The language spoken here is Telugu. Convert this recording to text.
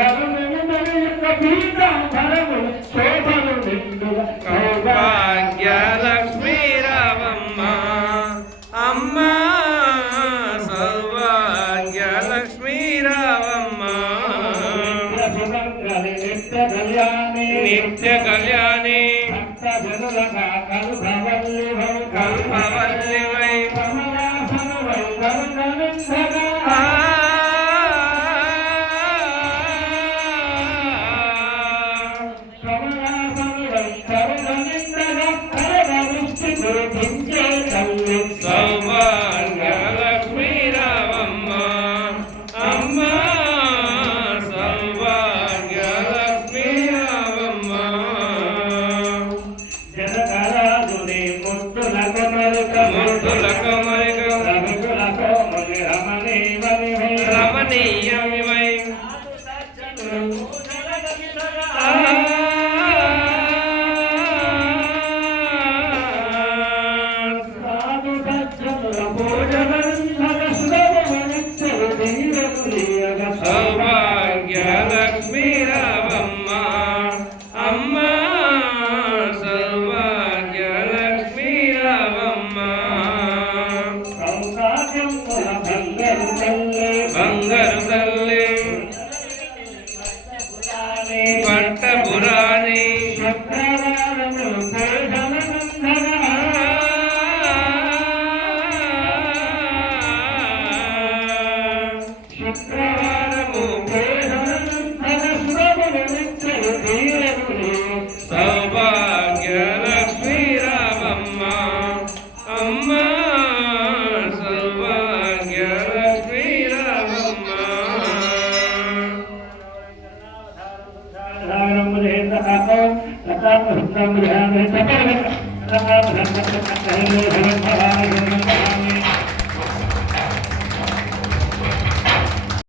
కరుణను మన యొక్క పీతాంబరము శోభలు నిండుగా సౌభాగ్యలక్ష్మి రామమ్మ అమ్మ కళ్యాణి. కల్పవల్లి కల్పవల్లి వై కమలాసను వై కరుణను సాధు సజ్జనుల పట్టపురాణి ధర్మ